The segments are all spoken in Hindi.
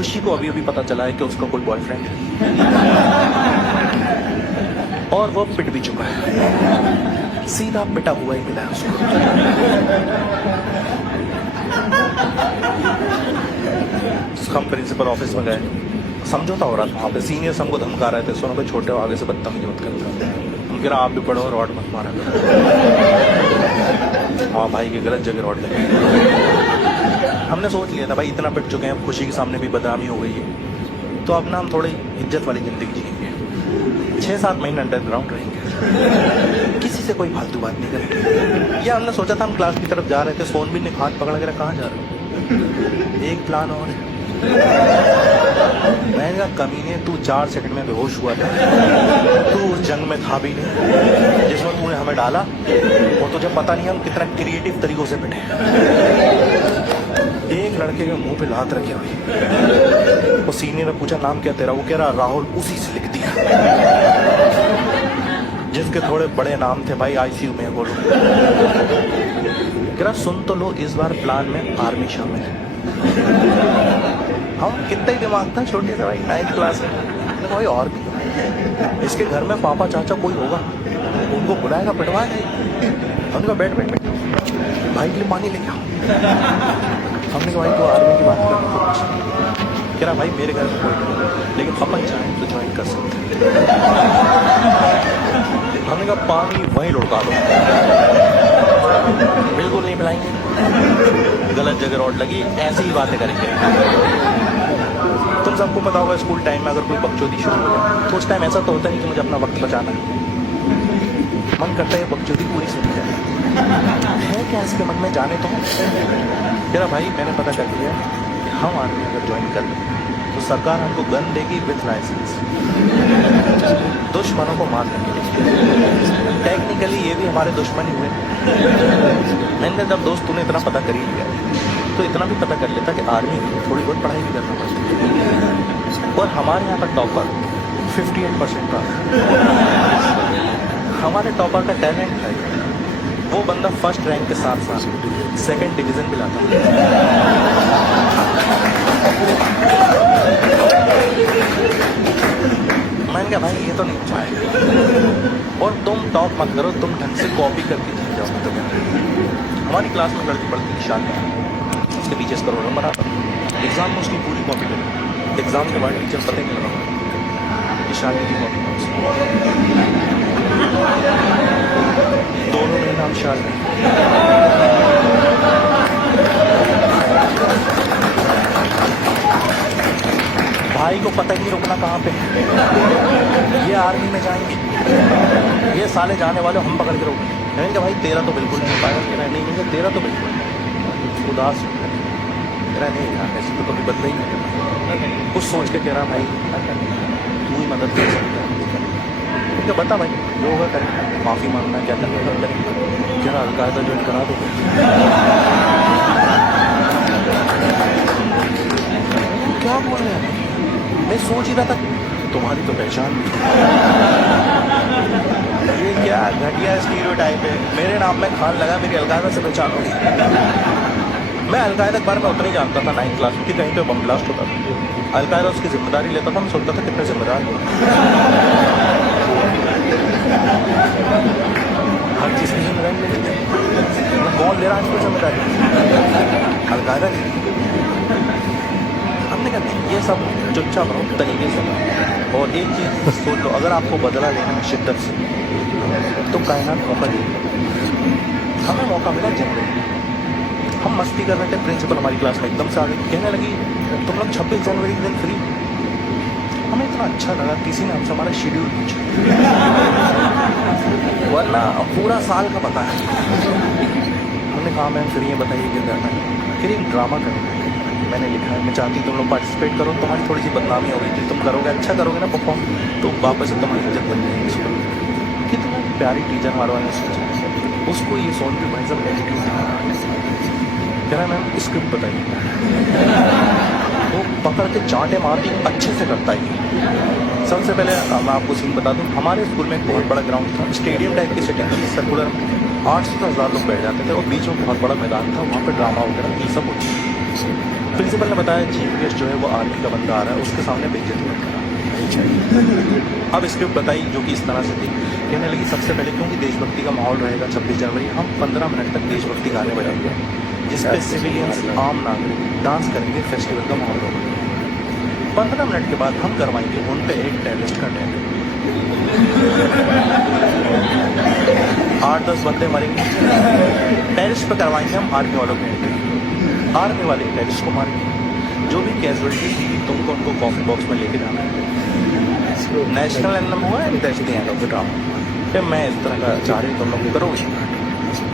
खुशी को अभी अभी पता चला है कि उसका कोई बॉयफ्रेंड है और वो पिट भी चुका है, सीधा पिटा हुआ ही मिला है उसको। हम प्रिंसिपल ऑफिस में गए, समझौता हो रहा था वहाँ पे। सीनियर्स हमको धमका रहे थे, सुनो भाई छोटे हो आगे से बदतमीजी मत करते। हम कह रहा आप भी पढ़ो, रॉड मत मारा करो। हाँ भाई की गलत जगह रॉड लगे। हमने सोच लिया था भाई इतना पिट चुके हैं, अब खुशी के सामने भी बदनामी हो गई है, तो अब ना हम थोड़ी इज्जत वाली जिंदगी जिएंगे। 6-7 महीने अंडरग्राउंड रहेंगे, किसी से कोई फालतू बात नहीं करेंगे। या हमने सोचा था हम क्लास की तरफ जा रहे थे, सोनबीर ने हाथ पकड़ कर कहाँ जा रहे हो? एक प्लान और है। मैंने कहा कमीने तू 4 सेकंड में बेहोश हुआ था, तू उस जंग में था भी नहीं जिसमें तूने हमें डाला, और तुझे पता नहीं हम कितना क्रिएटिव तरीकों से पिटे। एक लड़के के मुंह पे लात रखी हुई, वो सीनियर ने पूछा नाम क्या तेरा? वो कह रहा राहुल। उसी से लिख दिया जिसके थोड़े बड़े नाम थे भाई, आईसीयू में बोलो। कह रहा सुन तो लो, इस बार प्लान में आर्मी शामिल है। हम कितना ही दिमाग था छोटे से भाई, 9th क्लास में। भाई और भी इसके घर में पापा चाचा कोई होगा, उनको बुलाएगा, पिटवाएगा। हमने कहा बैठ बैठ बैठ, भाई के लिए पानी लेके आओ। हमने कहा भाई तो आर्मी की बात कर, कह रहा भाई मेरे घर में कोई नहीं, लेकिन अपन चाहें तो ज्वाइन कर सकते हैं। हमने कहा पानी वहीं लुढ़का दो, बिल्कुल नहीं पिलाएंगे, गलत जगह रॉड लगी, ऐसी ही बातें करेंगे। तुम सबको पता होगा स्कूल टाइम में अगर कोई बकचोदी शुरू हो जाए तो उस टाइम ऐसा तो होता नहीं कि मुझे अपना वक्त बचाना है, मन करता है बकचोदी पूरी सुनी जाए। है क्या इसके मन में, जाने तो। कह रहा भाई मैंने पता कर लिया कि हम आर्मी अगर ज्वाइन कर लें तो सरकार हमको गन देगी विथ लाइसेंस, दुश्मनों को मारने के लिए। टेक्निकली ये भी हमारे दुश्मन ही हुए। मैंने कहा जब दोस्त तूने इतना पता कर ही लिया तो इतना भी पता कर लेता कि आर्मी में थोड़ी बहुत पढ़ाई भी करना पड़ती है। और हमारे यहाँ का टॉपर 58% का, हमारे टॉपर का टैलेंट है, वो बंदा फर्स्ट रैंक के साथ साथ 2nd डिवीजन भी लाता है। मैंने कहा भाई ये तो नहीं पाएगा, और तुम टॉप मत करो, तुम ढंग से कॉपी करके चले जाओ। तो हमारी क्लास में लड़की पढ़ती थी शादी, उसके पीछे करोड़ नंबर आता, एग्जाम में उसकी पूरी कॉपी करी। एग्जाम के बाद टीचर पता नहीं लगा कि शादी की कॉपी, दोनों में नाम शादी। भाई को पता ही नहीं रुकना कहाँ पे, ये आर्मी में जाएंगे, ये साले जाने वाले हम पकड़ के रोक। मैंने कहा भाई तेरा तो बिल्कुल नहीं पाएगा। कह रहा नहीं, तेरा तो बिल्कुल उदास हो गया। कह रहा नहीं यार ऐसे तो कभी बदला ही नहीं। कुछ सोच के कह रहा भाई तू ही मदद कर सकता है। क्या बता भाई जो होगा करेंगे, माफ़ी मांगना क्या करना करेंगे। कह रहा अलकायदा ज्वाइन करा दो। क्या बोल रहे हैं? मैं सोच ही रहा था तुम्हारी तो पहचान भी। ये क्या घटिया स्टीरियोटाइप है, मेरे नाम में खान लगा, मेरी अलकायदा से पहचान होगी। मैं अलकायदा के बारे में उतना ही जानता था 9th क्लास में कि कहीं पे बम ब्लास्ट होता था, अलकायदा उसकी जिम्मेदारी लेता था। मैं सोचता था कितने जिम्मेदार हो, हर चीज़ की जिम्मेदारी ले लेते। कौन ले रहा है इसकी जिम्मेदारी? अलकायदा नहीं। हमने कहा नहीं, ये सब चुपचाप रहो तरीके से। और एक चीज़ सोच लो, अगर आपको बदला लेना है शिद्दत से तो कायनात मौका देगी। हमें मौका मिला जनवरी, हम मस्ती कर रहे थे, प्रिंसिपल हमारी क्लास में एकदम से आ गई, कहने लगी तुम लोग 26 जनवरी के दिन फ्री। हमें इतना अच्छा लगा, किसी ने हमसे हमारा शेड्यूल पूछा, वरना पूरा साल का पता है। हमने कहा मैम फ्री है, बताइए क्या करना है। फिर एक ड्रामा करेंगे, मैंने लिखा है मैं चाहती तुम लोग पार्टिसिपेट करो, तुम्हारी थोड़ी सी बदनामी हो गई थी, तुम करोगे अच्छा करोगे ना परफॉर्म तो वापस से तुम्हारी इज्जत बन जाएगी स्कूल। कितना प्यारी टीचर हमारे वाले ने सोचा, उसको ये सोच भी भाई साहब एटीट्यूड कह रहा मैम स्क्रिप्ट बताइए, वो पकड़ के चांटे मारती अच्छे से करता है। सबसे पहले मैं आपको सीन बता दूं, हमारे स्कूल में एक बहुत बड़ा ग्राउंड था, स्टेडियम टाइप की सेटिंग थी, सर्कुलर 800 से 1000 लोग बैठ जाते थे और बीच में बहुत बड़ा मैदान था, वहाँ पर ड्रामा वगैरह ये सब होती। प्रिंसिपल ने बताया चीफ गेस्ट जो है वो आर्मी का बंदा आ रहा है, उसके सामने बेइज्जती मत करा। अब स्क्रिप्ट बताई जो कि इस तरह से थी, कहने लगी सबसे पहले क्योंकि देशभक्ति का माहौल रहेगा 26 जनवरी, हम 15 मिनट तक देशभक्ति गाने बजाएंगे जिसपे सिविलियंस आम नागरिक डांस करेंगे, फेस्टिवल का माहौल होगा। 15 मिनट के बाद हम करवाएंगे उन पे एक टेररिस्ट का अटैक, 8-10 बंदे मरेंगे, टेररिस्ट पे करवाएंगे हम आर्मी वालों के अटैक, आर्मी वाले टेररिस्ट को मारेंगे, जो भी कैजुअलिटी थी तुमको उनको कॉफी बॉक्स में लेके जाना है, नेशनल एंथम हुआ and that's the end of the drama. फिर मैं इस तरह का चाह रही तुम लोग करोगे,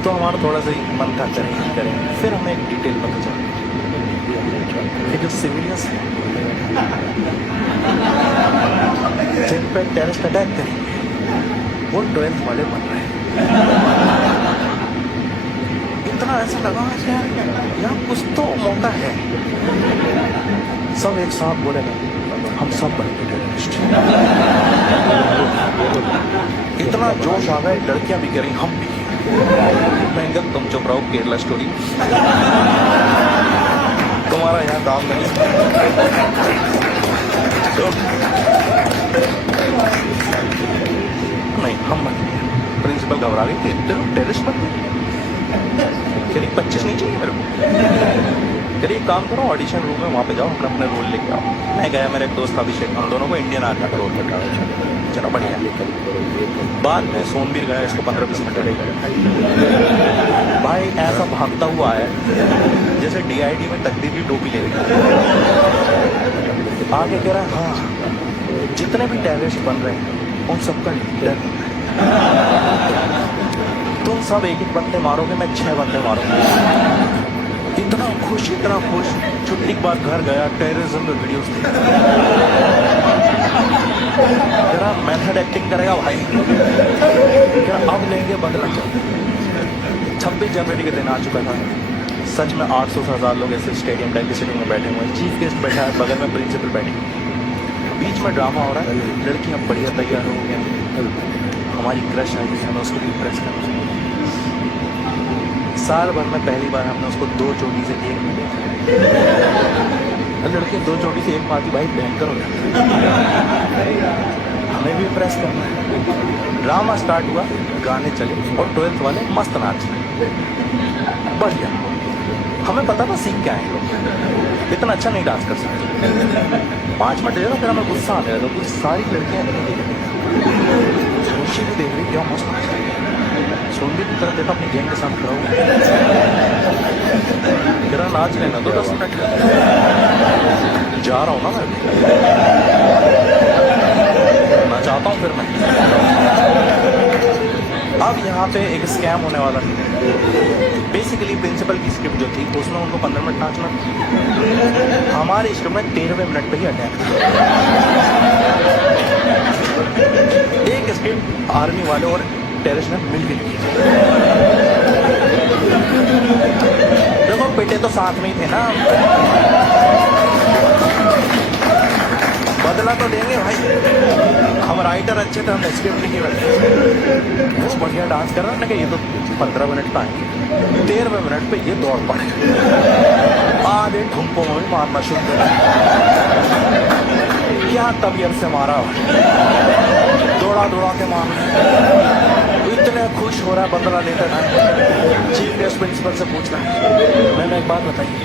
तो हमारा थोड़ा सा ही मन था करें। फिर हमें एक डिटेल पता चला कि जो सिविलियंस हैं जिन पर टेररिस्ट अटैक करेंगे वो 12th वाले बन रहे हैं। इतना ऐसा लगा कि यार कुछ तो मौका है। सब एक साथ बोले ना हम सब बनेंगे टेररिस्ट। इतना जोश आ गया, लड़कियां भी कह रही हम भी। मैं कहा तुम चुप रहो, केरला स्टोरी तुम्हारा यहाँ काम नहीं। तो नहीं हम बनेंगे। प्रिंसिपल घबरा गई, टेररिस्ट बन गए। करीब 25 नहीं चाहिए मेरे को। करीब काम करो, ऑडिशन रूम में वहाँ पे जाओ, अपना अपना रोल लेके आओ। मैं गया, मेरे एक दोस्त अभिषेक, हम दोनों को इंडियन आर्मी का रोल बैठा। चलो बढ़िया। बाद में सोनबीर गया, इसको 15-20 मिनट लगेगा। भाई ऐसा भागता हुआ आया जैसे DID में तकदीर की टोपी ले रही। आगे कह रहा है हाँ जितने भी टेररिस्ट बन रहे हैं उन सबका लीडर तुम सब एक एक बंदे मारोगे, मैं 6 बंदे मारूंगा। इतना खुश छुट्टी के बाद घर गया, टेररिज्म में वीडियोस थे। तेरा मेथड एक्टिंग करेगा भाई, क्या अब लेंगे बदला। 26 जनवरी के दिन आ चुका था। सच में 800 से 1000 लोग ऐसे स्टेडियम टाइप की सिटिंग में बैठे हुए हैं। चीफ गेस्ट बैठा है, बगल में प्रिंसिपल बैठी, बीच में ड्रामा हो रहा है। लड़कियां बढ़िया तैयार हो गई, हमारी क्रश आई है, हमें उसको इम्प्रेस करना। साल भर में पहली बार हमने उसको 2 चोटी से एक में देखा। लड़कियां 2 चोटी से एक पाती, भाई भयंकर हो जाती, हमें भी इम्प्रेस करना है। ड्रामा स्टार्ट हुआ, गाने चले और 12th वाले मस्त नाच रहे, बढ़िया। हमें पता था सीख क्या है, इतना अच्छा नहीं डांस कर सकते। 5 मिनट देगा फिर हमें गुस्सा आ गया। तो कुछ सारी लड़कियां नहीं देख रही, खुशी भी देख रही, क्या मस्त नाच रही। सोनबीर की तरफ देखा, अपनी गैंग के साथ खड़ा हुआ, तेरा नाच लेना तो 10 मिनट जा रहा हूँ ना मैं चाहता हूँ। फिर मैं अब यहाँ पे एक स्कैम होने वाला है। बेसिकली प्रिंसिपल की स्क्रिप्ट जो थी उसमें उनको 15 मिनट नाचना था। हमारे स्क्रिप्ट में 13वें मिनट पे ही अटैक। एक स्क्रिप्ट आर्मी वाले और टेररिस्ट ने मिल के लिखी। देखो बेटे तो साथ में ही थे ना, बदला तो देंगे भाई। हम राइटर अच्छे थे, हम स्क्रिप्ट लिखे बैठे, वो बढ़िया डांस कर रहा है ना कि ये तो 15 मिनट का आएंगे, 13वें मिनट पे ये दौड़ पड़े, आधे ठुमकों में मारना शुरू कर। क्या तबीयत से मारा, दौड़ा के मारना। इतने खुश हो रहा है बदला लेते ना। चीफ गेस्ट प्रिंसिपल से पूछना है, मैंने एक बात बताइए,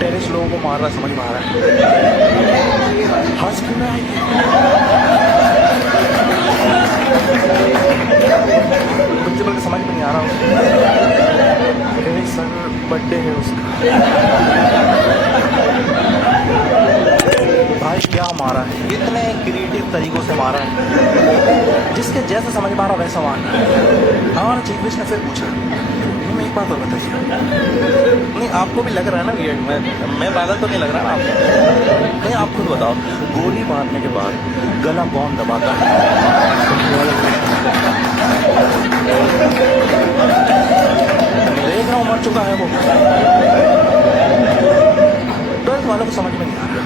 टेररिस्ट लोगों को मार रहा, समझ में आ रहा है, हंस क्यों रहा है? प्रिंसिपल को समझ में नहीं आ रहा, सर बर्थडे है उसका। भाई क्या मारा है, इतने क्रिएटिव तरीकों से मारा है, जिसके जैसे समझ में आ रहा वैसा मारा। हमारा चीफ गेस्ट ने फिर पूछा, एक बात और बताइए, नहीं आपको भी लग रहा है ना वियर्ड, मैं पागल तो नहीं लग रहा ना आपको? नहीं आप खुद बताओ, गोली मारने के बाद गला कौन दबाता है? देख रहा हूँ मर चुका है वो। 12th वालों को समझ में नहीं आ रहा,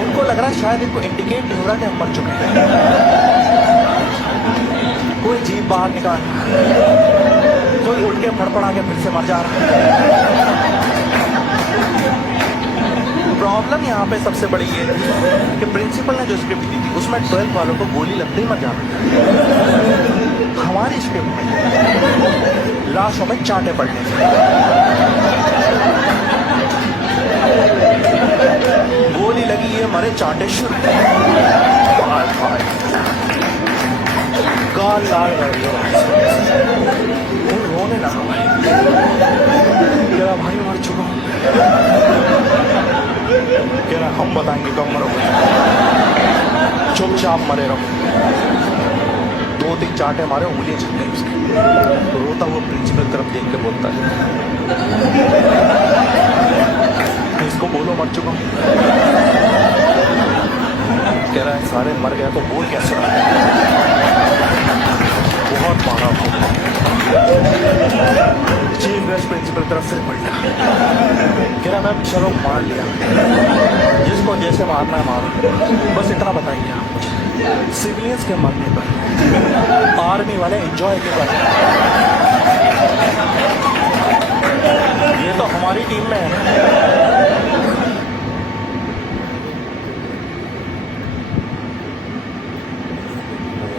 उनको लग रहा है शायद इनको इंडिकेट नहीं हो रहा कि हम मर चुके हैं। कोई जीप बाहर निकाल, कोई उठ के फड़फड़ा के फिर से मर जा रहा है। प्रॉब्लम यहाँ पे सबसे बड़ी ये है कि प्रिंसिपल ने जो स्क्रिप्ट दी थी उसमें 12th वालों को गोली लगते ही मर जाना। हमारी स्क्रिप्ट में लाशों में चांटे पड़ने से गोली लगी है मरे चांटे शुरू। गाल लाल कर दिया तुम रोने लगा भाई। तेरा भाई मर चुका हूं। कह रहा हम बताएंगे कब मरोगे, चुपचाप मरे रहो। 2-3 चांटे मारे उंगलियां छिल गई उसकी। तो रोता हुआ प्रिंसिपल तरफ देख के बोलता है इसको बोलो मर चुका हूं। कह रहा है सारे मर गया तो बोल कैसे रहा। बहुत मारा चीफ गेस्ट प्रिंसिपल तरफ से पलटा। कह रहा मैम चलो मार लिया, जिसको जैसे मारना है मारो, बस इतना बताइए आप सिविलियंस के मरने पर आर्मी वाले एंजॉय के कर